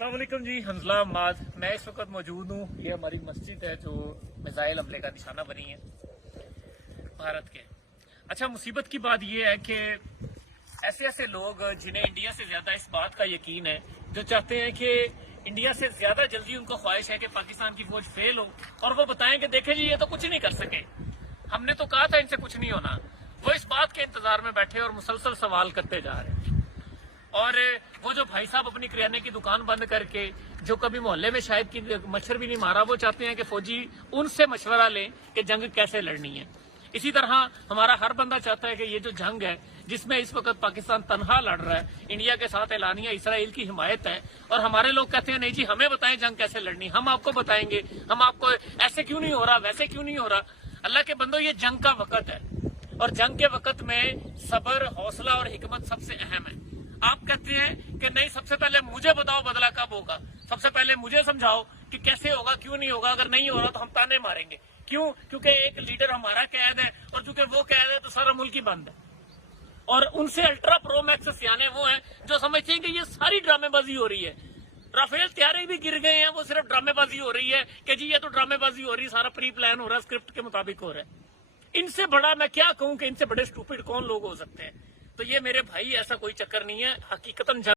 अस्सलाम वालेकुम जी, हंजला अहमद। मैं इस वक्त मौजूद हूँ, ये हमारी मस्जिद है जो मिसाइल हमले का निशाना बनी है भारत के। अच्छा, मुसीबत की बात यह है कि ऐसे ऐसे लोग जिन्हें इंडिया से ज्यादा इस बात का यकीन है, जो चाहते हैं कि इंडिया से ज्यादा जल्दी उनको ख्वाहिश है कि पाकिस्तान की फौज फेल हो और वो बताएं कि देखें जी ये तो कुछ नहीं कर सके, हमने तो कहा था इनसे कुछ नहीं होना। वो इस बात के इंतजार में बैठे और मुसलसल सवाल करते जा रहे हैं। और वो जो भाई साहब अपनी किराने की दुकान बंद करके जो कभी मोहल्ले में शायद की मच्छर भी नहीं मारा, वो चाहते हैं कि फौजी उनसे मशवरा लें कि जंग कैसे लड़नी है। इसी तरह हमारा हर बंदा चाहता है कि ये जो जंग है जिसमें इस वक्त पाकिस्तान तनहा लड़ रहा है, इंडिया के साथ एलानिया इसराइल की हिमायत है, और हमारे लोग कहते हैं नहीं जी हमें बताएं जंग कैसे लड़नी, हम आपको बताएंगे, हम आपको ऐसे क्यों नहीं हो रहा, वैसे क्यों नहीं हो रहा। अल्लाह के बंदो, ये जंग का वक्त है और जंग के वक्त में सब्र, हौसला और हिकमत सबसे अहम है। आप कहते हैं कि नहीं, सबसे पहले मुझे बताओ बदला कब होगा, सबसे पहले मुझे समझाओ कि कैसे होगा, क्यों नहीं होगा, अगर नहीं हो रहा तो हम ताने मारेंगे। क्यों? क्योंकि एक लीडर हमारा कैद है और चूंकि वो कैद है तो सारा मुल्क ही बंद है। और उनसे अल्ट्रा प्रो मैक्स सियाने वो हैं जो समझते हैं कि ये सारी ड्रामेबाजी हो रही है। राफेल तैयारी भी गिर गए हैं, वो सिर्फ ड्रामेबाजी हो रही है कि जी ये तो ड्रामेबाजी हो रही है, सारा प्री प्लान हो रहा है, स्क्रिप्ट के मुताबिक हो रहा है। इनसे बड़ा मैं क्या कहूं कि इनसे बड़े स्टूपिड कौन लोग हो सकते हैं। तो ये मेरे भाई ऐसा कोई चक्कर नहीं है, हकीकतन